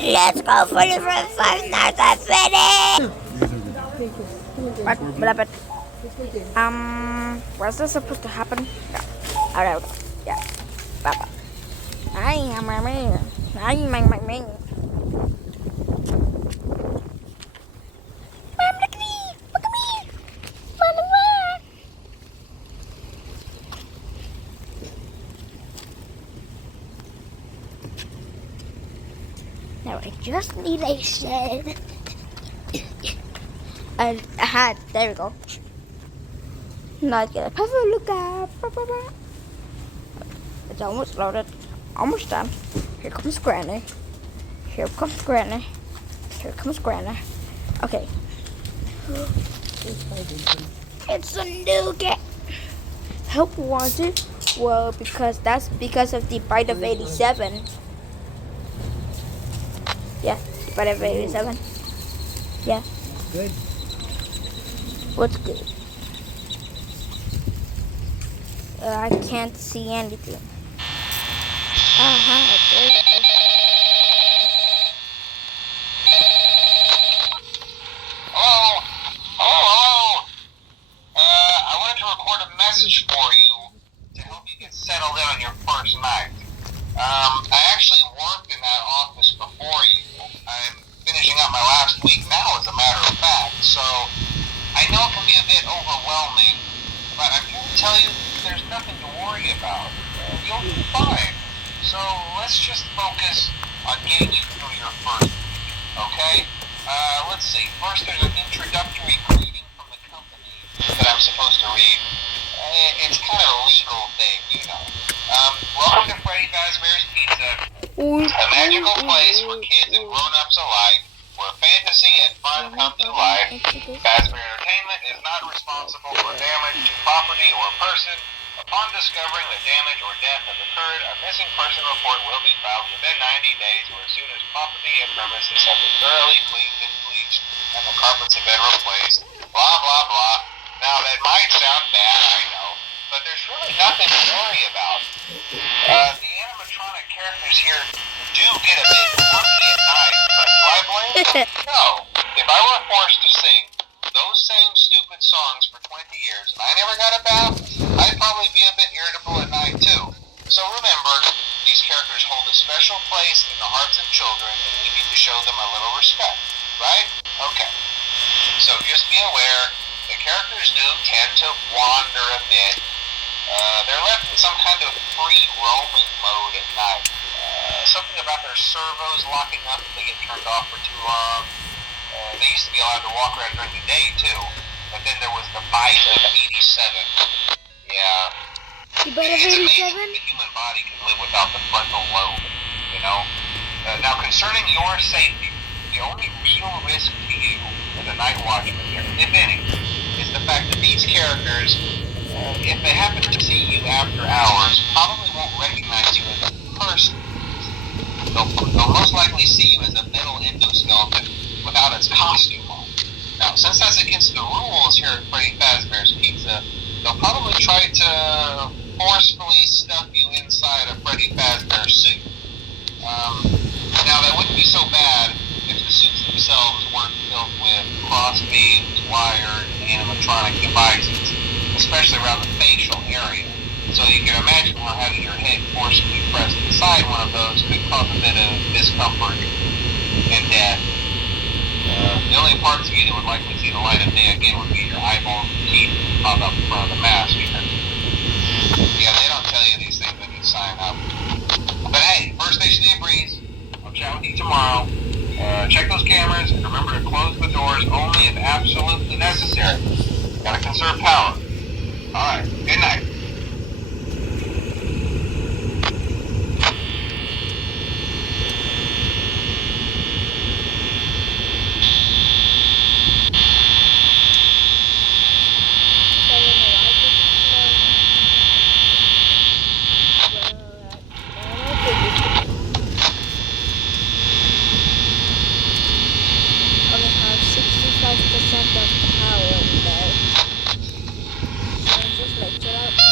Let's go for the Five Nights at Freddy's. But what's this supposed to happen? Yeah. Alright, okay. Yeah. Bye. I am my man. I am my man. Mom, look at me. Look at me. Mama. Now I just need a shed. And a hat. There we go. Now get a puzzle look at. It's almost loaded. Almost done. Here comes Granny. Here comes Granny. Here comes Granny. Okay. It's a new game. Help wanted. Well, that's because of the bite of 87. Yeah, the bite of 87. Yeah. Good. What's good? I can't see anything. There you go. Hello? I wanted to record a message for you to help you get settled in on your first night. I actually worked in that office before you. I'm finishing up my last week now, as a matter of fact, so I know it can be a bit overwhelming, but I'm here to tell you there's nothing to worry about. You'll be fine. So let's just focus on getting you through your first week, okay? Let's see. First, there's an introductory greeting from the company that I'm supposed to read. It's kind of a legal thing, you know. Welcome to Freddy Fazbear's Pizza, a magical place for kids and grown-ups alike, where fantasy and fun come to life. Fazbear Entertainment is not responsible for damage to property or person. Upon discovering that damage or death has occurred, a missing person report will be filed within 90 days or as soon as property and premises have been thoroughly cleaned and bleached and the carpets have been replaced. Blah, blah, blah. Now, that might sound bad, I know, but there's really nothing to worry about. The animatronic characters here do get a bit quirky at night, but do I blame them? No. If I were forced to sing those same stupid songs for 20 years and I never got a bath, I'd probably be a bit irritable at night too. So remember, these characters hold a special place in the hearts of children and we need to show them a little respect, right? Okay. So just be aware, the characters do tend to wander a bit. They're left in some kind of free roaming mode at night. Something about their servos locking up if they get turned off for too long. They used to be allowed to walk around during the day too, but then there was the bite of 87. Yeah. The bite of 87? It's amazing the human body can live without the frontal lobe, you know? Now concerning your safety, the only real risk to you as a night watchman here, if any, is the fact that these characters, if they happen to see you after hours, probably won't recognize you as a person. They'll most likely see you as a metal endoskeleton without its costume on. Now, since that's against the rules here at Freddy Fazbear's Pizza, they'll probably try to forcefully stuff you inside a Freddy Fazbear suit. Now, that wouldn't be so bad if the suits themselves weren't filled with cross beams, wired, animatronic devices, especially around the facial area. So you can imagine how having your head forcefully pressed inside one of those could cause a bit of discomfort and death. The only parts of you that would likely see the light of day again would be your eyeballs and teeth pop up in front of the mask. Because, yeah, they don't tell you these things when you sign up. But hey, first station of the breeze. I'll chat with you tomorrow. Check those cameras and remember to close the doors only if absolutely necessary. Gotta conserve power. Alright, good night. Only have 65% of the power in there. So just like it out.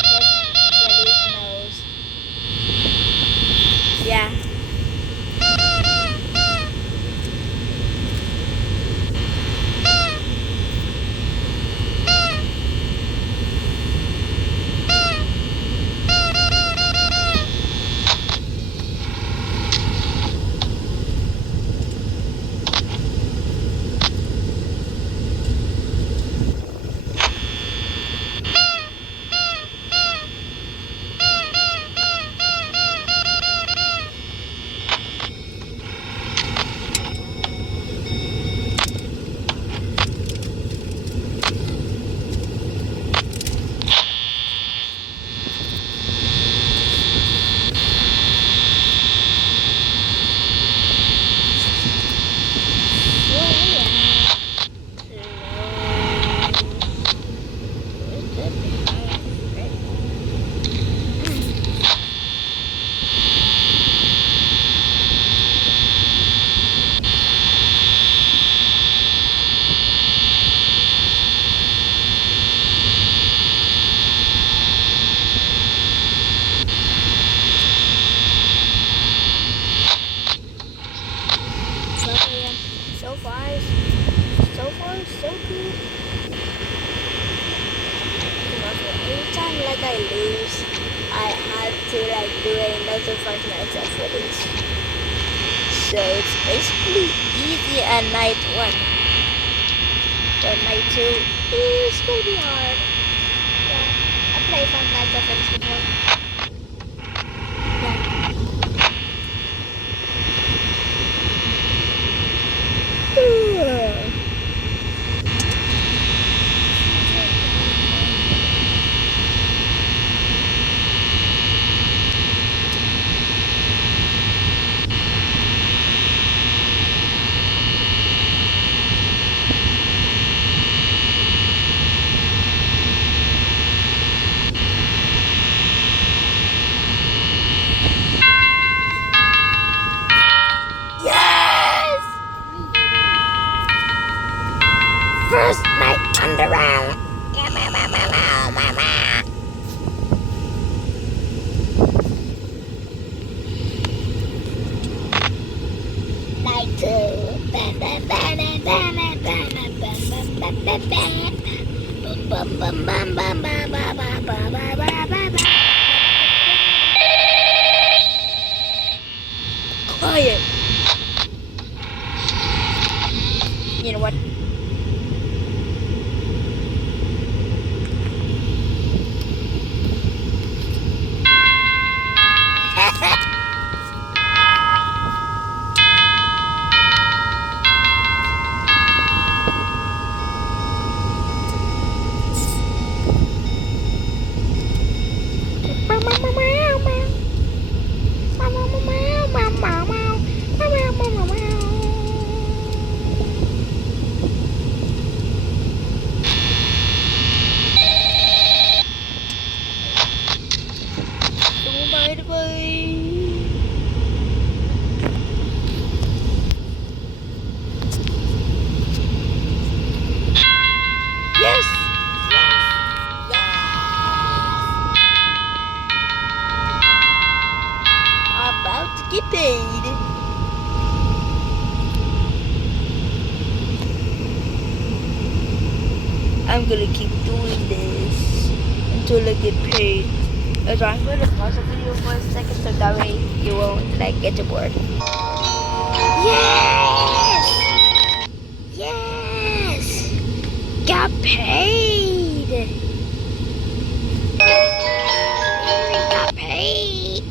other Five Nights at Freddy's. So it's basically easy at night 1. But night 2 is gonna be hard. Yeah, I played Five Nights at Freddy's before. Yeah. First night underground. Yeah, mama. Night 2. Quiet. You know what? About to get paid. I'm gonna keep doing this until I get paid. So I'm gonna pause the video for a second so that way you won't like get bored. Yes! Yes! Got paid! We got paid!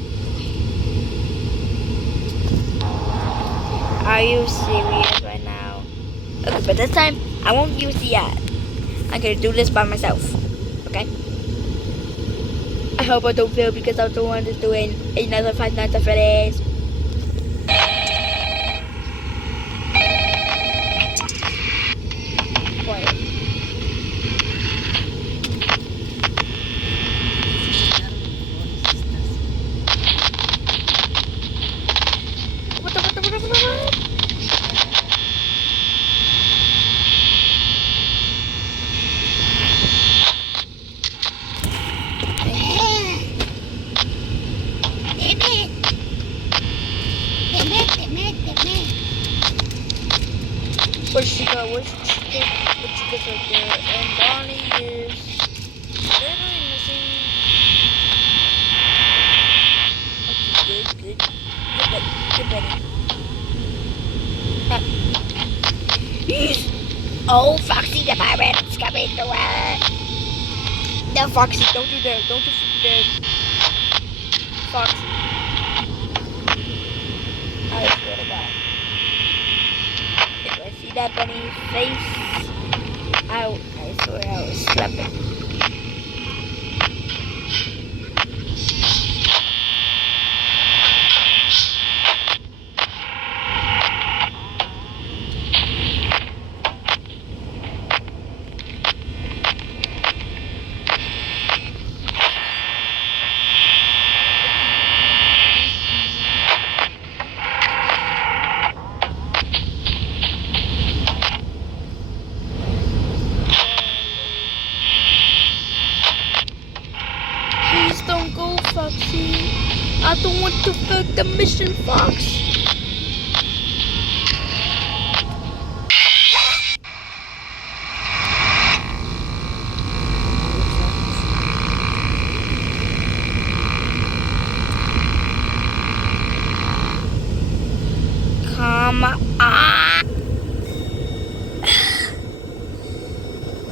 Are you serious right now? Okay, but this time I won't use the ad. I'm gonna do this by myself. Okay? I hope I don't fail because I'm the one that's doing another Five Nights at Freddy's. Quiet. Where's Chica? Where's Chica? The Chica's right there. And Bonnie is literally missing. Okay, good. Good Betty. Oh, Foxy the Pirate's coming to work! No, Foxy, don't do that. Don't do that. Foxy. I swear to God. If I see that bunny's face, I swear I will slap it. Please don't go, Foxy. I don't want to fail the mission, Fox.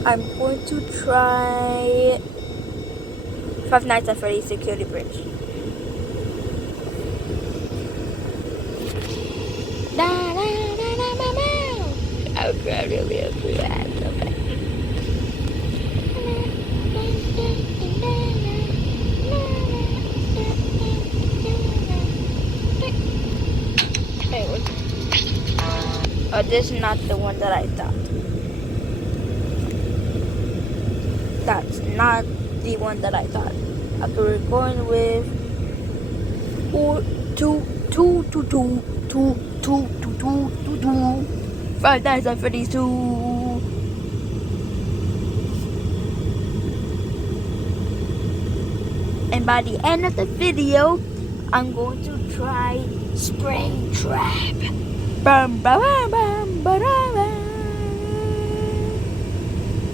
I'm going to try Five Nights at Freddy's Security Bridge. Oh, this is not the one that I thought. That's not the one that I thought. Okay, we're going with 2. Five Nights at Freddy's 2. And by the end of the video, I'm going to try Springtrap. Bum, ba, ba, bum, ba, da, ba.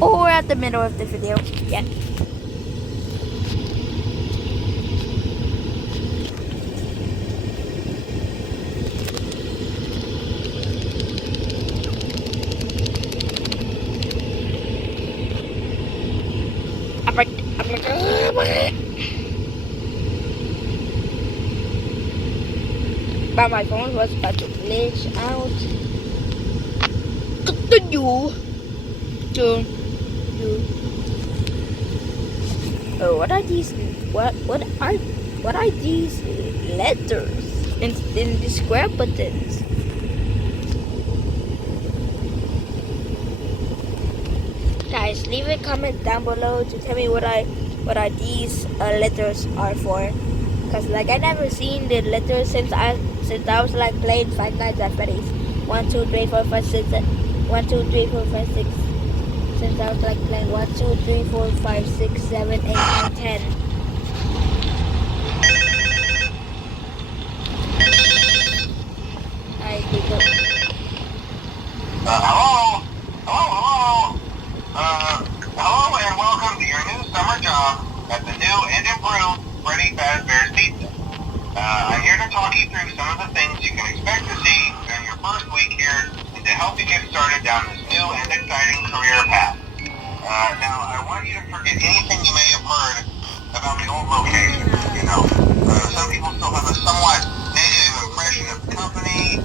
Or at the middle of the video. Yeah. But my phone was about to glitch out. Continue. Oh, what are these? What are these letters in the square buttons? Guys, leave a comment down below to tell me what these letters are for. Cause like I never seen the letters since I was like playing Five Nights at Freddy's. 1, 2, 3, 4, 5, 6, 1, 2, 3, 4, 5, 6. Since I was like playing 1, 2, 3, 4, 5, 6, 7, 8, 9, 10. Alright, we go. Hello? Hello and welcome to your new summer job at the new and improved Freddy Fazbear's Pizza. I'm here to talk you through some of the things you can expect to see during your first week here and to help you get started down this new and exciting career path. Now, I want you to forget anything you may have heard about the old location. You know, some people still have a somewhat negative impression of the company.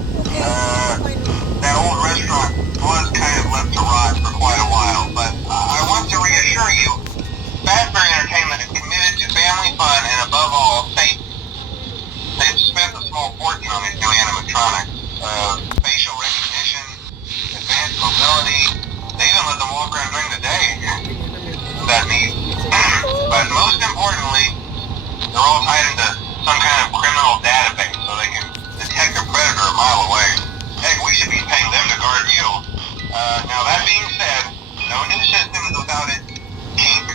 That old restaurant was kind of left to rot for quite a while, but I want to reassure you, Fazbear Entertainment is committed to family fun and above all, safety. They've spent a small fortune on these new animatronics. Facial recognition, advanced mobility, they even let them walk around during the day. Isn't that neat? But most importantly, they're all tied into some kind of criminal database so they can detect a predator a mile away. Heck, we should be paying them to guard you. Now that being said, no new system is without its kinks.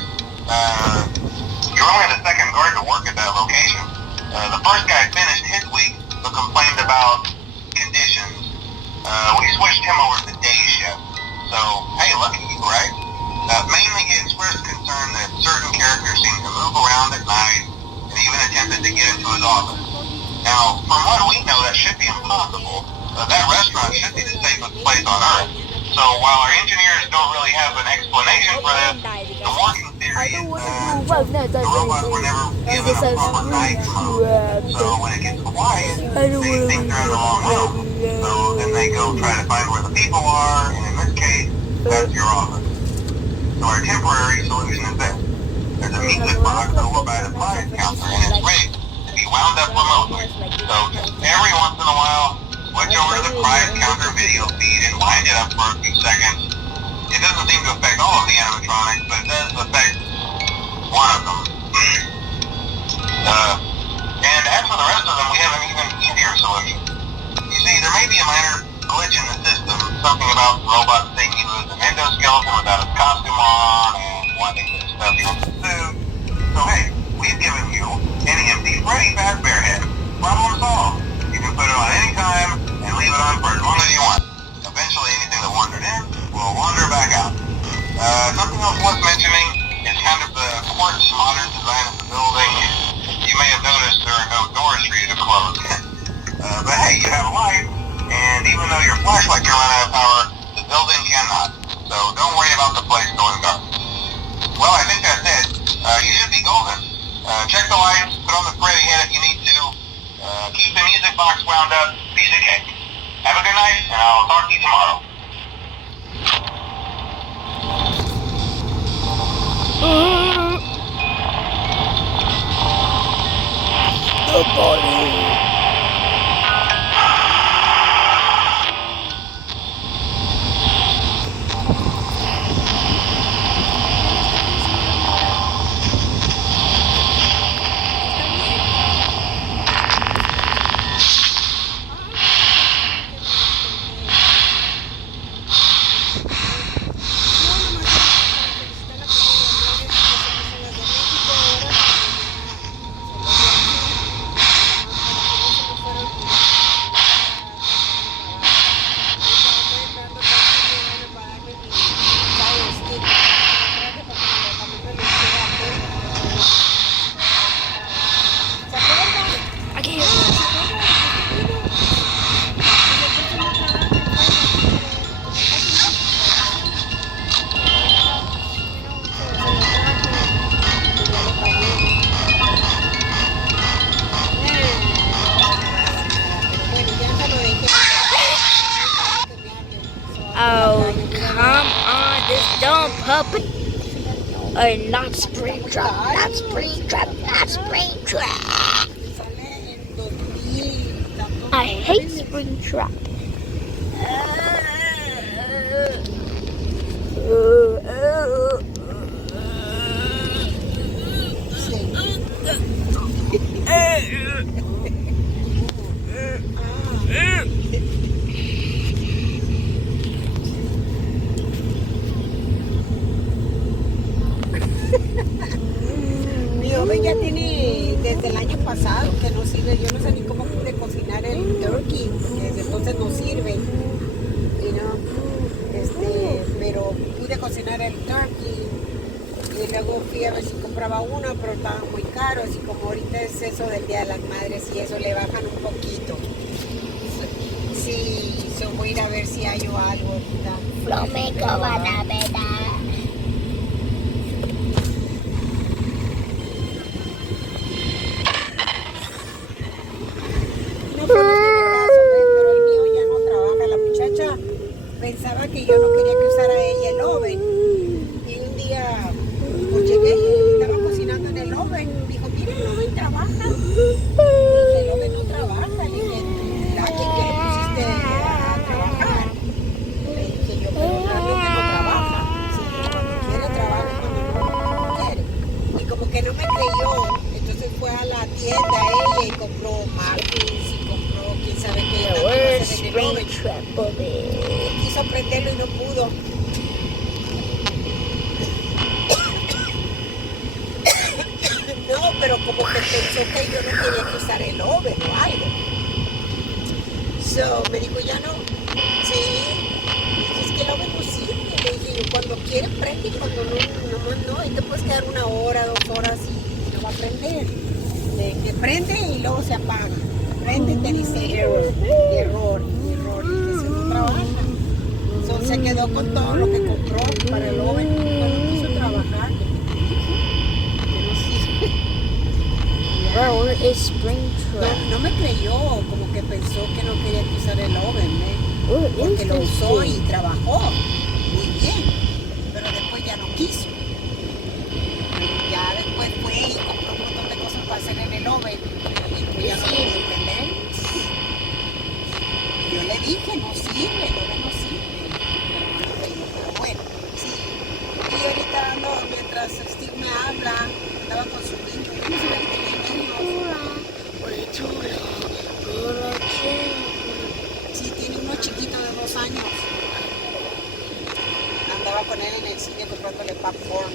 You're only the second guard to work at that location. The first guy finished his week but complained about conditions. We switched him over to day shift. So, hey, lucky you, right? Mainly he expressed concern that certain characters seem to move around at night and even attempted to get into his office. Now, from what we know, that should be impossible. That restaurant should be the safest place on Earth. So while our engineers don't really have an explanation for this, the working theory is the robots were never given a proper night mode. So when it gets quiet, they think they're in the wrong room. So then they go try to find where the people are, and in this case, that's your office. So our temporary solution is this. There's a meat box over by the prize counter, and it's rigged to be wound up remotely. So just every once in a while, switch over to the prize counter video feed and wind it up for a few seconds. It doesn't seem to affect all of the animatronics, but it does affect one of them. And as for the rest of them, we have an even easier solution. You see, there may be a minor glitch in the system, something about the robot thinking he was an endoskeleton without his costume on and wanting to stuff in the suit. So hey, we've given you an empty Freddy Fazbear head. Problem solved. You can put it on any time and leave it on for as long as you want. Eventually anything that wandered in will wander back out. Something else worth mentioning is kind of the quartz modern design of the building. You may have noticed there are no doors for you to close. But hey, you have a light, and even flashlight can run out of power, the building cannot. So don't worry about the place going dark. Well, I think that's it. You should be golden. Check the lights, put on the Freddy head if you need to. Keep the music box wound up, piece of cake. Have a good night, and I'll talk to you tomorrow. The body. Oh, come on, this dumb puppy. Not Springtrap, not Springtrap, not Springtrap. I hate Springtrap. Mi oven ya tiene desde el año pasado que no sirve. Yo no sé ni cómo pude cocinar el turkey, porque desde entonces no sirve. You know? Pero pude cocinar el turkey y luego fui a ver si compraba uno, pero estaban muy caros y como ahorita es eso del Día de las Madres y eso le bajan un poquito. Sí, voy a ir a ver si hay algo ahorita. Flamenco van a ver. No fue caso, pero el mío ya no trabaja. La muchacha pensaba que yo no quería que usara ella el oven. Y un día pues llegué y estaba cocinando en el oven. Dijo, mire, el oven trabaja. Y dije, el oven no trabaja. Le dije, ¿a quién que le pusiste a trabajar? Le dije yo, pero realmente no trabaja. Sí, cuando quiere trabaja, cuando no quiere. Y como que no me creyó. Entonces fue a la tienda ella y compró muffins y compró quién sabe qué. Where's También va a hacer en el oven. Springtrap, Bobby? Quiso prenderlo y no pudo. No, pero como que pensó que yo no quería que usara el oven o algo. So, me dijo, ya no. Sí. Es que el oven no sirve. Le dije, yo, cuando quiere prende y cuando no, no. Y te puedes quedar 1 hora, 2 horas y no va a prender. Le dije, prende y luego se apaga. Prende y te dice error. Y eso no trabaja. So, se quedó con todo lo que compró para el oven cuando quiso trabajar. Que no sirve. Where is Springtrap? No me creyó, como que pensó que no quería que usara el oven, porque lo usó y trabajó muy bien, pero después ya no quiso. Ya después fue y compró un montón de cosas para hacer en el oven y pues ya no pudo entender. Yo le dije, no sirve, el oven no sirve. Pero bueno, sí. Y ahorita ando, mientras Steve me habla, andaba con su niño. Yo no sabía que tenía niños. Sí, tiene uno chiquito de 2 años. Andaba con él en el cine comprándole popcorn.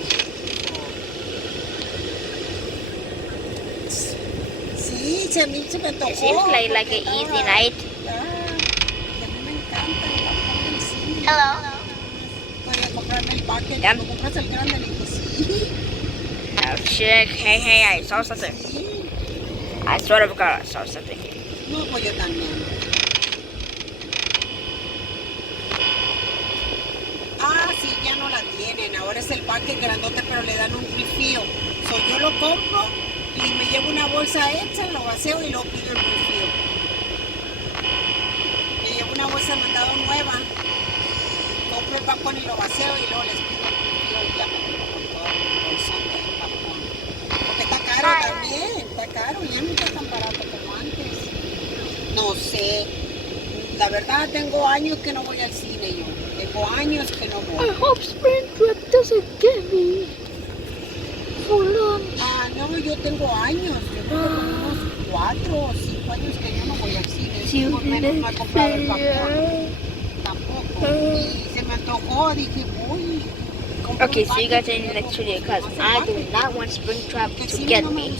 Sí, a mí se me antojó. It seems like an easy night. A mí me encanta el popcorn en el cine. Hello. Podía comprarme el bucket. Ya. ¿Lo compras el grande? Le dije, sí. Oh shit, hey, I saw something. Sí. I swear to God, I saw something. No, pues yo también. es el bucket grandote, pero le dan un refill. So, yo lo compro y me llevo una bolsa extra, lo vacío y luego pido el refill. Me llevo una bolsa mandado nueva, compro el vapor y lo vacío y luego les pido el refill y ya me llevo con toda mi bolsa del vapor. Porque está caro también, está caro, ya no está tan barato como antes. No sé, la verdad tengo años que no voy al cine yo. Tengo años que no voy. I hope Springtrap doesn't get me for long. Ah, no, yo tengo años. Yo tengo como unos 4 o 5 años que yo no voy al cine. Si Por menos no he comprado el popcorn. usted Tampoco. Y se me antojó, dije, voy. Okay, see you guys in the next video because I do not want Springtrap to get me.